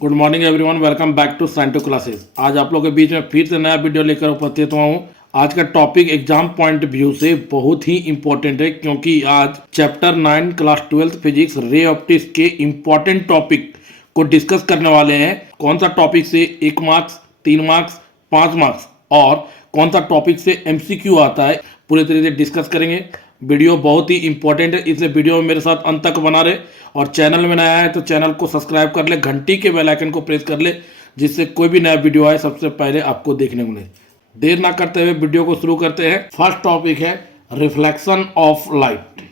Good morning everyone, welcome back to Sciento classes. आज आप लोगों के बीच में फिर से नया वीडियो लेकर उपस्थित हुआ हूँ। आज का टॉपिक एग्जाम पॉइंट व्यू से बहुत ही इंपॉर्टेंट है, क्योंकि आज chapter 9 class 12 physics ray optics के इंपॉर्टेंट टॉपिक को डिस्कस करने वाले हैं। कौन सा टॉपिक से 1 मार्क्स, 3 मार्क्स, 5 मार्क्स और कौन सा टॉपिक से एमसीक्यू आता है, पूरे तरीके से डिस्कस करेंगे। वीडियो बहुत ही इंपॉर्टेंट है, इसलिए वीडियो में मेरे साथ अंत तक बना रहे। और चैनल में नया है तो चैनल को सब्सक्राइब कर ले, घंटी के बेल आइकन को प्रेस कर ले, जिससे कोई भी नया वीडियो आए सबसे पहले आपको देखने को मिले। देर ना करते हुए वीडियो को शुरू करते हैं। फर्स्ट टॉपिक है reflection of light.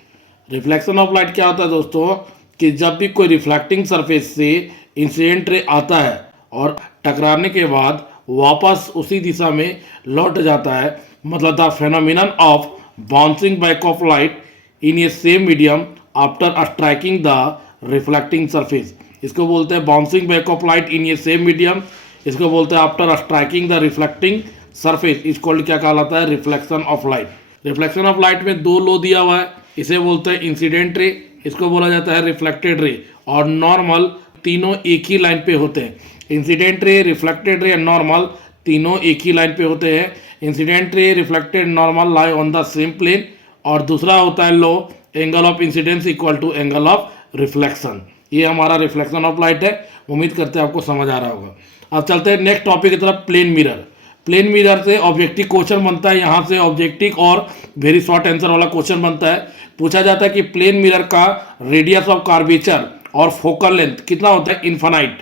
Reflection of light क्या होता है दोस्तों, कि जब भी कोई रिफ्लेक्टिंग सरफेस से इंसिडेंट रे आता है और टकराने के बाद वापस उसी दिशा में लौट जाता है, मतलब the phenomenon of bouncing back of light in A same medium after striking the reflecting surface. इसको बोलते हैं bouncing back of light in A same medium. इसको बोलते हैं after striking the reflecting surface. इसको क्या कहलाता है, reflection of light. Reflection of light में दो लो दिया हुआ है, इसे बोलते हैं इंसिडेंट रे, इसको बोला जाता है रिफ्लेक्टेड रे और नॉर्मल। तीनों एक ही लाइन पे होते हैं। Incident ray, reflected ray, normal तीनों एक ही लाइन पे होते हैं। Incident ray, reflected, normal lie on the same plane. और दूसरा होता है लो, angle of incidence equal to angle of reflection. ये हमारा रिफ्लेक्शन ऑफ लाइट है। उम्मीद करते हैं आपको समझ आ रहा होगा। अब चलते हैं नेक्स्ट टॉपिक की तरफ, प्लेन मिरर। प्लेन मिरर से ऑब्जेक्टिव क्वेश्चन बनता है। यहाँ से ऑब्जेक्टिव और वेरी शॉर्ट आंसर वाला क्वेश्चन बनता है। पूछा जाता है कि प्लेन मिरर का रेडियस ऑफ कार्वेचर और फोकल लेंथ कितना होता है, इन्फानाइट।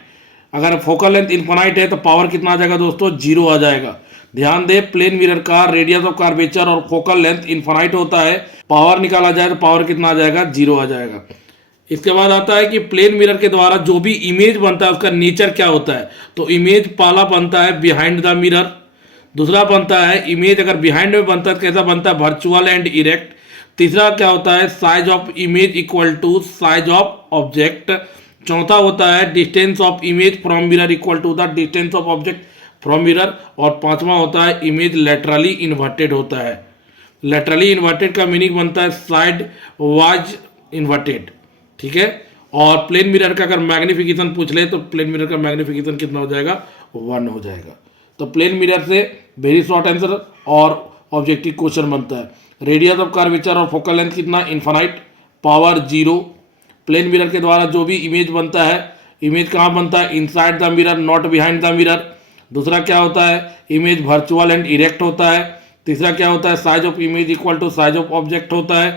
अगर फोकल लेंथ इन्फानाइट है तो पावर कितना आ जाएगा दोस्तों, 0 आ जाएगा। ध्यान दे, प्लेन मिरर का रेडियस ऑफ कार्वेचर और फोकल लेंथ इन्फानाइट होता है। पावर निकाला जाए तो पावर कितना आ जाएगा, 0 आ जाएगा। इसके बाद आता है कि प्लेन मिरर के द्वारा जो भी इमेज बनता है उसका नेचर क्या होता है। तो इमेज पहला बनता है बिहाइंड द मिरर। दूसरा बनता है इमेज अगर बिहाइंड में बनता है तो कैसा बनता है, वर्चुअल एंड इरेक्ट। तीसरा क्या होता है, size of image equal to size of object. चौथा होता है distance of image from mirror equal to the distance of object from mirror. और पांचवा होता है इमेज लेटरली इन्वर्टेड होता है। लेटरली इन्वर्टेड का मीनिंग बनता है साइड वाइज इन्वर्टेड, ठीक है। और प्लेन मिरर का अगर मैग्निफिकेशन पूछ ले तो प्लेन मिरर का मैग्निफिकेशन कितना हो जाएगा, 1 हो जाएगा। तो प्लेन मिरर से वेरी शॉर्ट आंसर और ऑब्जेक्टिव क्वेश्चन बनता है। रेडियस ऑफ कर्वेचर और फोकल लेंथ कितना, इन्फानाइट, पावर 0। प्लेन मिरर के द्वारा जो भी इमेज बनता है, इमेज कहाँ बनता है, inside the mirror, not behind the mirror. दूसरा क्या होता है, इमेज वर्चुअल एंड इरेक्ट होता है। तीसरा क्या होता है, size of image equal to size of object होता है।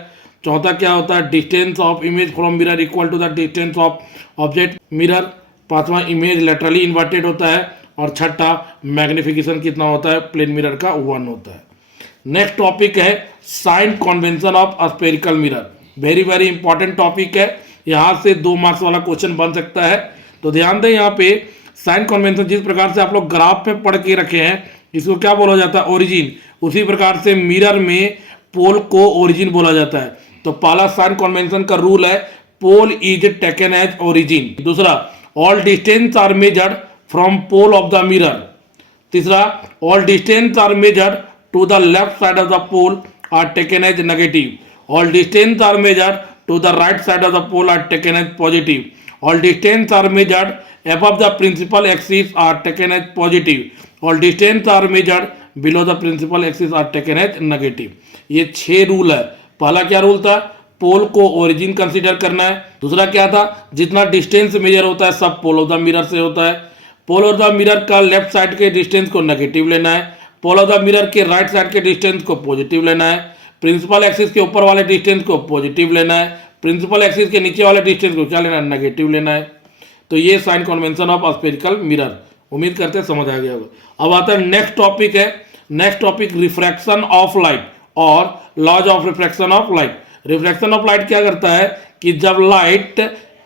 चौथा क्या होता है, distance of image from mirror equal to the distance of object mirror. पांचवा इमेज लेटरली इन्वर्टेड होता है। और छठा मैग्निफिकेशन कितना होता है, प्लेन मिरर का 1 होता है। नेक्स्ट टॉपिक है sign convention of spherical mirror. Very very important topic है। यहाँ से 2 मार्क्स वाला क्वेश्चन बन सकता है। तो ध्यान दें, यहाँ पे साइन कन्वेंशन जिस प्रकार से आप लोग ग्राफ पे पढ़ के रखे हैं, इसको क्या बोला जाता है, ओरिजिन। उसी प्रकार से मिरर में पोल को ओरिजिन बोला जाता है। तो पहला साइन कन्वेंशन का रूल है, pole is taken as origin. दूसरा, all distance are measured from pole of the mirror. तीसरा, all distance are measured to the left side of the pole are taken as negative. All distance are measured to the right side of the pole are taken as positive. All distance are measured above the principal axis are taken as positive. All distance are measured below the principal axis are taken as negative. ये 6 rule है। पहला क्या rule था, पोल को origin consider करना है। दूसरा क्या था, जितना डिस्टेंस मेजर होता है सब पोल ऑफ द मिरर से होता है। पोल ऑफ द मिरर का लेफ्ट साइड के डिस्टेंस को नेगेटिव लेना है। पोल ऑफ द मिरर के राइट साइड के डिस्टेंस को पॉजिटिव लेना है। प्रिंसिपल एक्सिस के ऊपर वाले डिस्टेंस को पॉजिटिव लेना है। प्रिंसिपल एक्सिस के नीचे वाले डिस्टेंस को क्या लेना है, नेगेटिव लेना है। तो ये sign convention of spherical mirror. उम्मीद करते हैं समझ आ गया होगा। अब आता है नेक्स्ट टॉपिक है, next topic refraction of light और laws of refraction of light. Refraction of light क्या करता है कि जब लाइट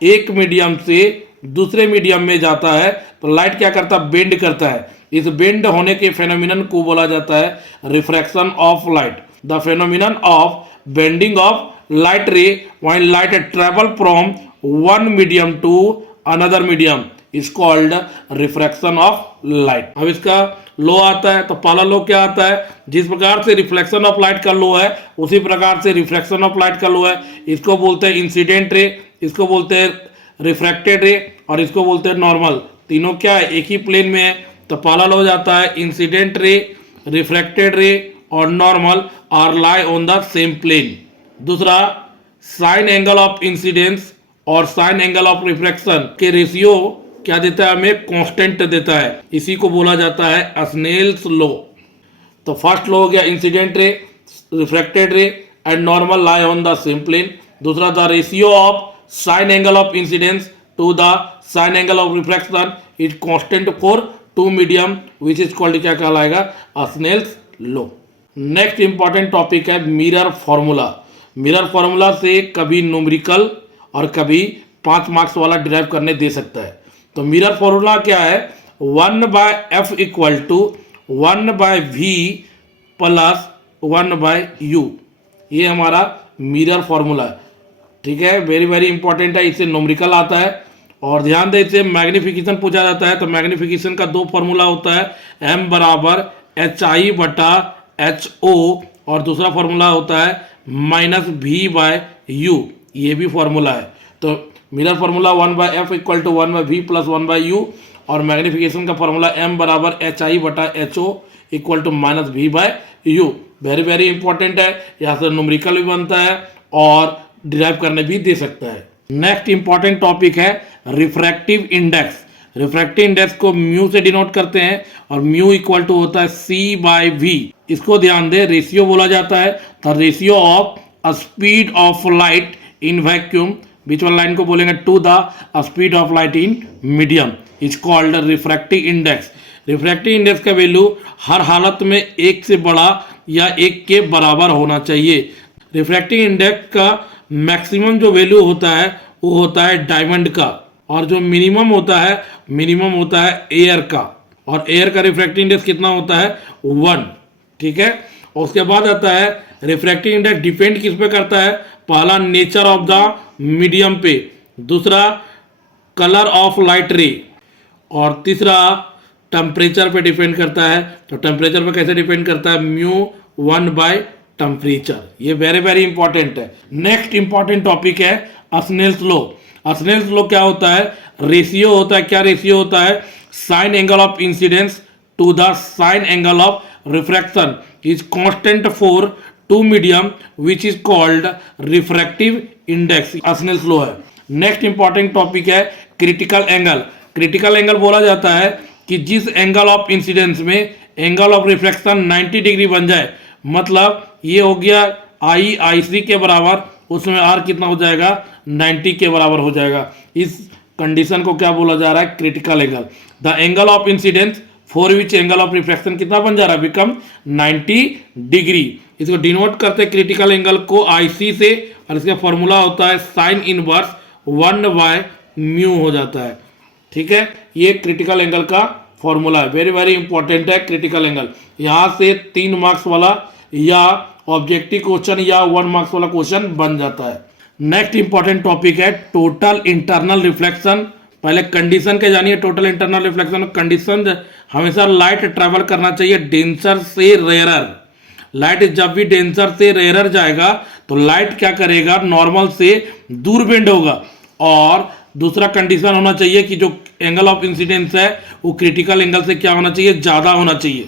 एक मीडियम से दूसरे मीडियम में जाता है तो लाइट क्या करता है, बेंड करता है। इस बेंड होने के फेनोमिनन को बोला जाता है refraction of light. The phenomenon of bending of light ray when light travel from one medium to another medium is called refraction of light. अब इसका लो आता है, तो पहला लो क्या आता है, जिस प्रकार से रिफ्लेक्शन ऑफ लाइट का लो है उसी प्रकार से रिफ्रैक्शन ऑफ लाइट का लो है। इसको बोलते हैं इंसिडेंट रे, इसको बोलते हैं रिफ्रैक्टेड रे और इसको बोलते हैं नॉर्मल। तीनों क्या है, एक ही प्लेन में है, तो पहला लॉ हो जाता है इंसिडेंट रे, रिफ्रैक्टेड रे और normal are lie on the same plane. दूसरा, साइन एंगल ऑफ इंसिडेंस और साइन एंगल ऑफ रिफ्रैक्शन के रेशियो क्या देता है, हमें कांस्टेंट देता है, इसी को बोला जाता है स्नेल्स लॉ। तो फर्स्ट लॉ हो गया incident ray, refracted ray and normal lie on the same plane. दूसरा, the ratio of sine angle of incidence to the sine angle of refraction is constant for two medium which is called, क्या कहलाएगा, Snell's law. Next important topic है mirror formula. Mirror formula से कभी numerical और कभी 5 marks वाला derive करने दे सकता है। तो मिरर फॉर्मूला क्या है, 1/f equal to 1/v plus 1/u, ये हमारा मिरर फॉर्मूला है। ठीक है, वेरी वेरी इंपॉर्टेंट है, इससे न्यूमेरिकल आता है। और ध्यान दें, इससे मैग्निफिकेशन पूछा जाता है, तो मैग्निफिकेशन का 2 फॉर्मूला होता है, m बराबर HI/HO और दूसरा फॉर्मूला होता है -v/u, ये भी फॉर्मूला है। तो mirror formula 1/f equal to 1/v plus 1/u और मैग्निफिकेशन का फॉर्मूला m बराबर HI/HO equal to -v/u। Very very important है, यहाँ से न्यूमेरिकल भी बनता है और डिराइव करने भी दे सकता है। नेक्स्ट इंपॉर्टेंट टॉपिक है रिफ्रैक्टिव इंडेक्स। रिफ्रैक्टिव इंडेक्स को म्यू से डिनोट करते हैं और म्यू इक्वल टू होता है c/v। इसको ध्यान दें, रेशियो बोला जाता है, तो ratio of speed of light in vacuum, बीच वाला लाइन को बोलेंगे to the speed of light in medium, is called refractive index. Refractive index का वैल्यू हर हालत में 1 से बड़ा या 1 के बराबर होना चाहिए। रिफ्रैक्टिव इंडेक्स का मैक्सिमम जो वैल्यू होता है वो होता है डायमंड का, और जो मिनिमम होता है एयर का, और एयर का रिफ्रैक्टिव इंडेक्स कितना होता है, 1। ठीक है, और उसके बाद आता है रिफ्रैक्टिव इंडेक्स डिपेंड किस पे करता है, पहला नेचर ऑफ द मीडियम पे, दूसरा कलर ऑफ लाइट रे, और तीसरा टेम्परेचर पे डिपेंड करता है। तो टेम्परेचर पे कैसे डिपेंड करता है, μ1 टेम्परेचर, ये वेरी वेरी इंपॉर्टेंट है। नेक्स्ट इंपॉर्टेंट टॉपिक है स्नेल्स लॉ। स्नेल्स लॉ क्या होता है, रेशियो होता है, क्या रेशियो होता है, sine angle of incidence to the sine angle of refraction is constant for two medium which is called refractive index, Snell's law है। नेक्स्ट इंपॉर्टेंट टॉपिक है क्रिटिकल एंगल। क्रिटिकल एंगल बोला जाता है कि जिस एंगल ऑफ इंसिडेंस में angle of refraction 90 degree बन जाए, मतलब ये हो गया IIC के बराबर, उसमें R कितना हो जाएगा, 90 के बराबर हो जाएगा। इस कंडीशन को क्या बोला जा रहा है, critical angle. The angle of incidence for which angle of refraction कितना बन जा रहा है, बिकम 90 डिग्री। इसको डिनोट करते हैं क्रिटिकल एंगल को IC से, और इसका फॉर्मूला होता है साइन इनवर्स 1/μ हो जाता है। ठीक है, ये क्रिटिकल एंगल का फॉर्मूला है, वेरी वेरी इंपॉर्टेंट है क्रिटिकल एंगल। यहाँ से 3 मार्क्स वाला या ऑब्जेक्टिव क्वेश्चन या 1 मार्क्स वाला क्वेश्चन बन जाता है। नेक्स्ट इंपॉर्टेंट टॉपिक है टोटल इंटरनल रिफ्लेक्शन। पहले कंडीशन के जानिए, टोटल इंटरनल रिफ्लेक्शन कंडीशन, हमेशा लाइट ट्रैवल करना चाहिए डेंसर से रेयरर। लाइट जब भी डेंसर से रेयरर जाएगा तो लाइट क्या करेगा, नॉर्मल से दूर बेंड होगा। और दूसरा कंडीशन होना चाहिए कि जो एंगल ऑफ इंसिडेंस है वो क्रिटिकल एंगल से क्या होना चाहिए, ज़्यादा होना चाहिए।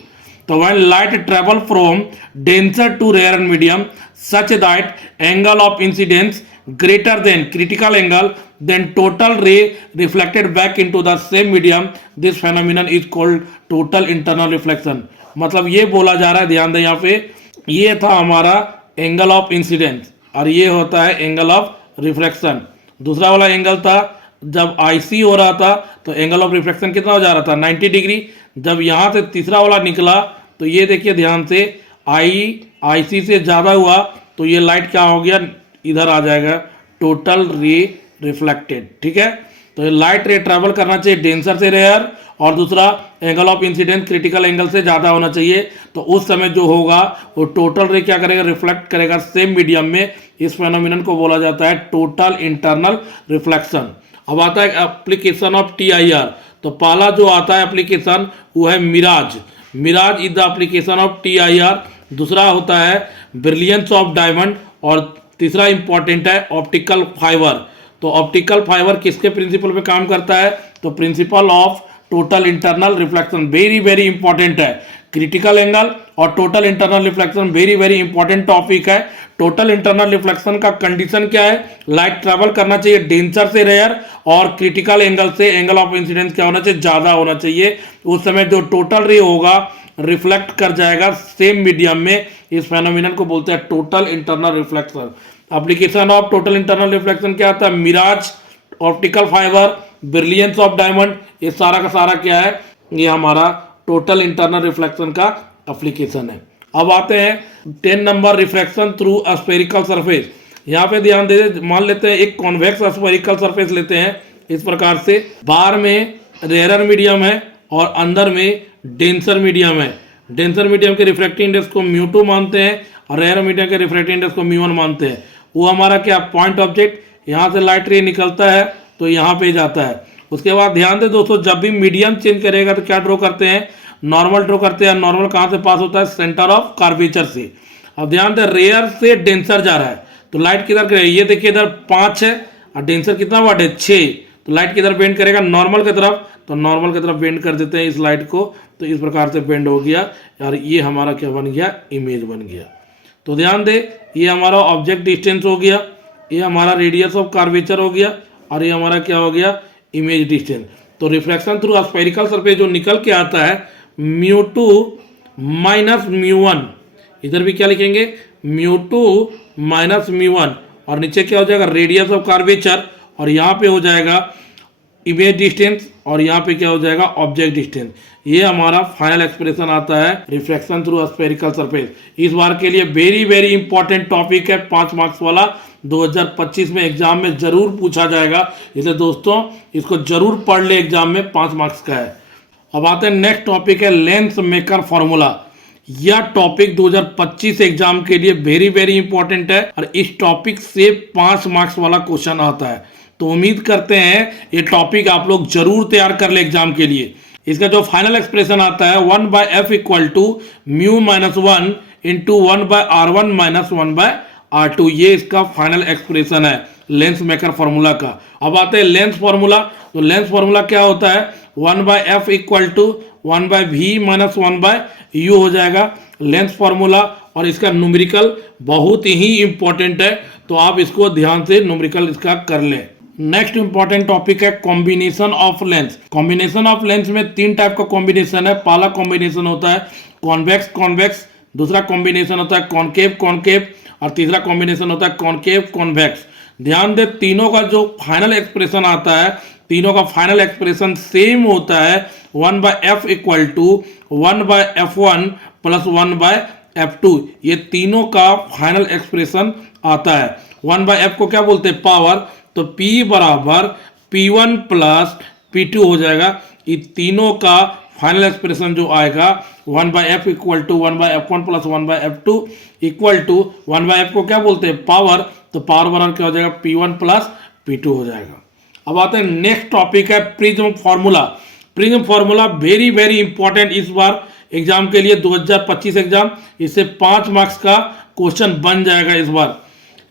तो when light travel from denser to rare medium such that angle of incidence greater than critical angle then total ray reflected back into the same medium, this phenomenon is called total internal reflection. मतलब ये बोला जा रहा है, ध्यान दें, यहाँ पे ये था हमारा एंगल ऑफ इंसिडेंस और ये होता है एंगल ऑफ रिफ्लेक्शन। दूसरा वाला एंगल था जब IC हो रहा था तो एंगल ऑफ रिफ्लेक्शन कितना हो जा रहा था, 90 डिग्री। जब यहाँ से तीसरा वाला निकला तो ये देखिए ध्यान से, IC से ज़्यादा हुआ तो ये लाइट क्या हो गया, इधर आ जाएगा, टोटल रे रिफ्लेक्टेड। ठीक है, तो ये लाइट रे ट्रैवल करना चाहिए डेंसर से रेयर, और दूसरा angle of incidence critical angle से ज़्यादा होना चाहिए। तो उस समय जो होगा वो टोटल रे क्या करेगा, रिफ्लेक्ट करेगा सेम मीडियम में। इस फेनोमेनन को बोला जाता है टोटल इंटरनल रिफ्लेक्शन। अब आता है एप्लीकेशन ऑफ TIR। तो पहला जो आता है एप्लीकेशन वो है mirage. Mirage is the application of TIR। दूसरा होता है ब्रिलियंस ऑफ डायमंड, और तीसरा इंपॉर्टेंट है ऑप्टिकल फाइबर। तो ऑप्टिकल फाइबर किसके प्रिंसिपल पे काम करता है, तो principle of total internal reflection, very very important है। क्रिटिकल एंगल और total internal reflection very very important topic है। टोटल इंटरनल रिफ्लेक्शन का कंडीशन क्या है? लाइट ट्रेवल करना चाहिए डेंसर से रेयर, और क्रिटिकल एंगल से एंगल ऑफ इंसिडेंस क्या होना चाहिए? ज्यादा होना चाहिए। उस समय जो टोटल रे होगा रिफ्लेक्ट कर जाएगा सेम मीडियम में। इस फेनोमेनन को बोलते हैं total internal reflection. Application of total internal reflection क्या आता है? Mirage, optical fibre, brilliance of diamond, ये सारा का सारा क्या है? ये हमारा टोटल इंटरनल रिफ्लेक्शन का एप्लीकेशन है। अब आते हैं 10 number, refraction through a spherical surface. यहाँ पे ध्यान दे, मान लेते हैं एक कॉन्वेक्स स्फेरिकल सरफेस लेते हैं इस प्रकार से, बाहर में रेयर मीडियम है और अंदर में डेंसर मीडियम है। डेंसर मीडियम के रिफ्रैक्टिव इंडेक्स को μ2 मानते हैं और रेयर मीडियम के रिफ्रैक्टिव इंडेक्स को μ1 मानते हैं। वो हमारा क्या? Point object. यहाँ से लाइट रे निकलता है तो यहाँ पे जाता है। उसके बाद ध्यान दे दोस्तों, जब भी मीडियम चेंज करेगा तो क्या ड्रॉ करते हैं? नॉर्मल ड्रॉ करते हैं। नॉर्मल कहाँ से पास होता है? सेंटर ऑफ कर्वेचर से। अब ध्यान दे, रेयर से डेंसर जा रहा है तो लाइट किधर करेगी? ये देखिए इधर 5 है और डेंसर कितना वाट है? 6। तो लाइट किधर बेंड करेगा? नॉर्मल की तरफ। तो नॉर्मल की तरफ बेंड कर देते हैं इस लाइट को, तो इस प्रकार से बेंड हो गया और ये हमारा क्या बन गया? इमेज बन गया। तो ध्यान दे, ये हमारा ऑब्जेक्ट डिस्टेंस हो गया, ये हमारा रेडियस ऑफ कर्वेचर हो गया और ये हमारा क्या हो गया? Image distance. तो रिफ्रैक्शन थ्रू स्फेरिकल सरफेस जो निकल के आता है μ2 माइनस μ1, इधर भी क्या लिखेंगे? μ2 माइनस μ1, और नीचे क्या हो जाएगा? रेडियस ऑफ कर्वेचर, और यहाँ पे हो जाएगा इमेज डिस्टेंस और यहाँ पे क्या हो जाएगा? Object distance. ये हमारा फाइनल एक्सप्रेशन आता है रिफ्रैक्शन थ्रू स्फेरिकल सरफेस। इस बार के लिए वेरी वेरी इंपॉर्टेंट टॉपिक है, 5 मार्क्स वाला, 2025 में एग्जाम में जरूर पूछा जाएगा। इसलिए दोस्तों इसको जरूर पढ़ ले, एग्जाम में 5 मार्क्स का है। अब आते हैं नेक्स्ट टॉपिक है लेंस मेकर फॉर्मूला। यह टॉपिक 2025 एग्जाम के लिए वेरी वेरी इंपॉर्टेंट है और इस टॉपिक से 5 मार्क्स वाला क्वेश्चन आता है। तो उम्मीद करते हैं ये टॉपिक आप लोग जरूर तैयार कर ले एग्जाम के लिए। इसका जो फाइनल एक्सप्रेशन आता है 1/f equal to μ-1 into 1/r1 minus 1/r2, ये इसका फाइनल एक्सप्रेशन है लेंस मेकर फॉर्मूला का। अब आते हैं लेंस फॉर्मूला। तो लेंस फॉर्मूला क्या होता है? 1/f equal to 1/v minus 1/u हो जाएगा लेंस फॉर्मूला, और इसका न्यूमेरिकल बहुत ही इंपॉर्टेंट है, तो आप इसको ध्यान से न्यूमेरिकल इसका कर लें। नेक्स्ट इंपॉर्टेंट टॉपिक है combination of lens. Combination of lens में 3 टाइप का कॉम्बिनेशन है। पहला कॉम्बिनेशन होता है कॉन्वेक्स कॉन्वेक्स, दूसरा कॉम्बिनेशन होता है कॉनकेव कॉनकेव, और तीसरा कॉम्बिनेशन होता है कॉनकेव कॉन्वेक्स। ध्यान दे, तीनों का जो फाइनल एक्सप्रेशन आता है, तीनों का फाइनल एक्सप्रेशन सेम होता है 1/f equal to 1/f1 plus 1/f2। ये तीनों का फाइनल एक्सप्रेशन आता है। 1/f को क्या बोलते हैं? पावर। तो P बराबर P1 प्लस P2 हो जाएगा। ये तीनों का फाइनल एक्सप्रेशन जो आएगा 1/f equal to 1/f1 plus 1/f2 equal to 1/f को क्या बोलते हैं? पावर। तो पावर बराबर क्या हो जाएगा? P1 प्लस P2 हो जाएगा। अब आते हैं नेक्स्ट टॉपिक है prism formula. Prism formula very very important इस बार एग्जाम के लिए, 2025 एग्जाम, इससे 5 मार्क्स का क्वेश्चन बन जाएगा इस बार।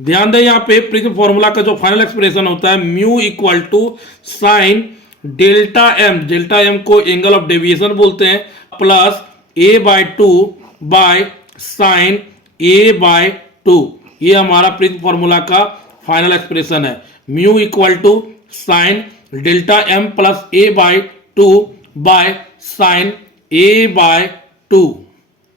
ध्यान दें, यहाँ पे प्रिज्म फार्मूला का जो फाइनल एक्सप्रेशन होता है mu equal to sine delta M, delta M को एंगल ऑफ डेविएशन बोलते हैं, plus a/2 by sine a/2। ये हमारा प्रिज्म फार्मूला का फाइनल एक्सप्रेशन है। Mu equal to sine delta M plus a/2 by sine a/2।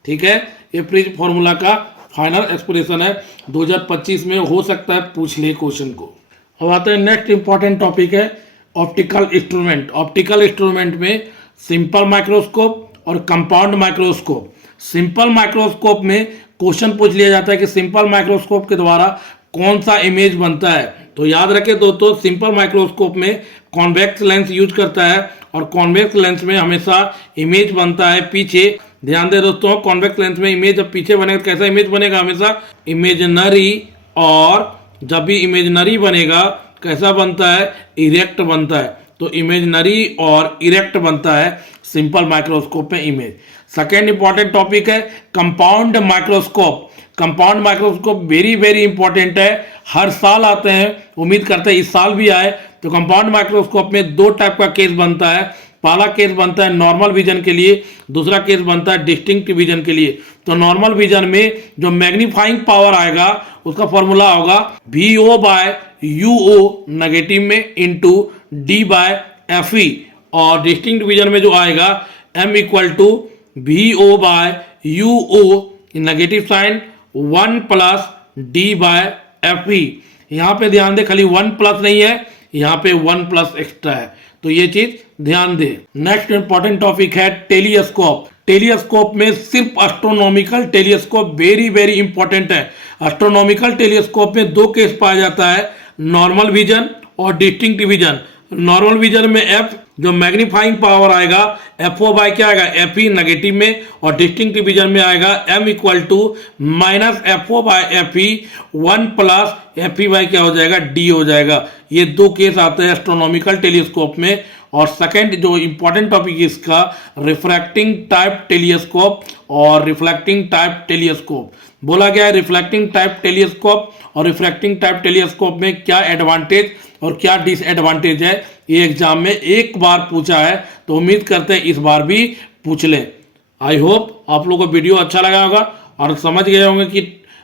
ठीक है, ये प्रिज्म फार्मूला का फाइनल एक्सप्रेशन है। 2025 में हो सकता है पूछ ले क्वेश्चन को। अब आते हैं नेक्स्ट इंपॉर्टेंट टॉपिक है ऑप्टिकल इंस्ट्रूमेंट। ऑप्टिकल इंस्ट्रूमेंट में सिंपल माइक्रोस्कोप और कंपाउंड माइक्रोस्कोप। सिंपल माइक्रोस्कोप में क्वेश्चन पूछ लिया जाता है कि सिंपल माइक्रोस्कोप के द्वारा कौन सा इमेज बनता है। तो याद रखें दोस्तों, सिंपल माइक्रोस्कोप में कॉन्वेक्स लेंस यूज करता है और कॉन्वेक्स लेंस में हमेशा इमेज बनता है पीछे। ध्यान दे दोस्तों, कॉन्वेक्स लेंस में इमेज जब पीछे बनेगा, कैसा इमेज बनेगा? हमेशा इमेजनरी, और जब भी इमेजनरी बनेगा कैसा बनता है? इरेक्ट बनता है। तो इमेजनरी और इरेक्ट बनता है सिंपल माइक्रोस्कोप में इमेज। सेकेंड इंपॉर्टेंट टॉपिक है compound microscope. Compound microscope very very important है, हर साल आते हैं, उम्मीद करते हैं इस साल भी आए। तो कंपाउंड माइक्रोस्कोप में 2 टाइप का केस बनता है। पहला केस बनता है नॉर्मल विजन के लिए, दूसरा केस बनता है डिस्टिंक्ट विजन के लिए। तो नॉर्मल विजन में जो मैग्नीफाइंग पावर आएगा उसका फॉर्मूला होगा VO बाय UO नेगेटिव में इंटू D बाय FE, और डिस्टिंक्ट विजन में जो आएगा M equal to VO by UO negative sine 1 plus D by FE। यहाँ पे ध्यान दे, खाली 1 प्लस नहीं है, यहाँ पे 1 प्लस एक्स्ट्रा है, तो ये चीज ध्यान दे। नेक्स्ट इंपॉर्टेंट टॉपिक है टेलीस्कोप। टेलीस्कोप में सिर्फ astronomical telescope very very important है। एस्ट्रोनॉमिकल टेलीस्कोप में दो केस पाया जाता है, नॉर्मल विजन और डिस्टिंक्ट विजन। नॉर्मल विजन में F जो मैग्नीफाइंग पावर आएगा FO बाय क्या आएगा FE नेगेटिव में, और डिस्टिंक्ट विजन में आएगा M equal to minus FO by FE 1 plus FE by क्या हो जाएगा D हो जाएगा। ये दो केस आते हैं एस्ट्रोनॉमिकल टेलीस्कोप में। और सेकंड जो इंपॉर्टेंट टॉपिक इसका रिफ्रैक्टिंग टाइप टेलीस्कोप और रिफ्लेक्टिंग टाइप टेलीस्कोप। बोला गया है रिफ्लेक्टिंग टाइप टेलीस्कोप और रिफ्रैक्टिंग टाइप टेलीस्कोप में क्या एडवांटेज और क्या डिसएडवांटेज है, ये एग्जाम में एक बार पूछा है, तो उम्मीद करते हैं इस बार भी पूछ लें। आई होप आप लोगों को वीडियो अच्छा लगा होगा और समझ गए होंगे कि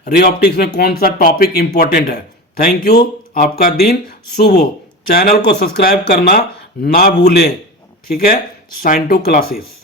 रे ऑप्टिक्स में कौन सा टॉपिक इंपॉर्टेंट है। थैंक यू, आपका दिन शुभ हो। चैनल को सब्सक्राइब करना ना भूलें, ठीक है। Sign two classes.